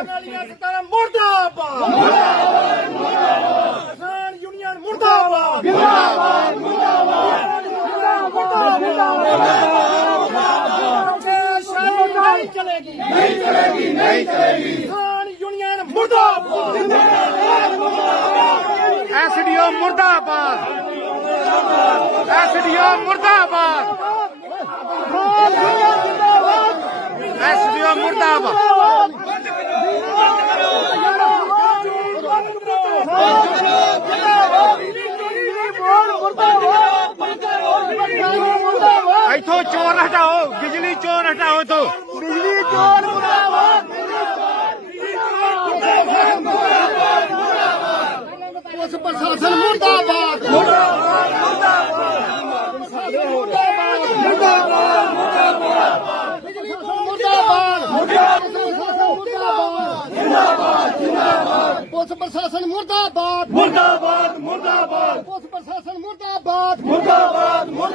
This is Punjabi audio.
ਕਰਨਾਲੀਆਂ ਸਰਕਾਰਾਂ ਮੁਰਦਾਬਾਦ ਮੁਰਦਾਬਾਦ। ਮੁਰਦਾਬਾਦ। ਕਿਸਾਨ ਯੂਨੀਅਨ ਮੁਰਦਾਬਾਦ। ਮੁਰਦਾਬਾਦ ਮੁਰਦਾਬਾਦ। ਨਹੀਂ ਚਲੇਗੀ। ਨਹੀਂ ਚਲੇਗੀ ਨਹੀਂ ਚਲੇਗੀ। ਕਿਸਾਨ ਯੂਨੀਅਨ ਮੁਰਦਾਬਾਦ। ਐਸਡੀਓ ਮੁਰਦਾਬਾਦ। ਐਸਡੀਓ ਮੁਰਦਾਬਾਦ। ਐਸਡੀਓ ਮੁਰਦਾਬਾਦ। ਇੱਥੋਂ ਚੋਰ ਹਟਾਓ ਬਿਜਲੀ ਚੋਰ ਹਟਾਓ ਇੱਥੋਂ। ਬਿਜਲੀ ਚੋਰ ਮੁਰਦਾਬਾਦ ਉਸ ਪ੍ਰਸ਼ਾਸਨ ਮੁਰਦਾਬਾਦ। ਮੁਰਦਾਬਾਦ। ਮੁਰਦਾਬਾਦ ਮੁਰਦਾਬਾਦ ਮੁਰਦਾਬਾਦ ਬਿਜਲੀ ਚੋਰ ਮੁਰਦਾਬਾਦ ਮੁਰਦਾਬਾਦ ਜਿੰਦਾਬਾਦ ਪੁਲਿਸ ਪ੍ਰਸ਼ਾਸਨ ਮੁਰਦਾਬਾਦ ਮੁਰਦਾਬਾਦ ਮੁਰਦਾਬਾਦ। ਪੁਲਿਸ ਪ੍ਰਸ਼ਾਸਨ ਮੁਰਦਾਬਾਦ। ਮੁਰਦਾਬਾਦ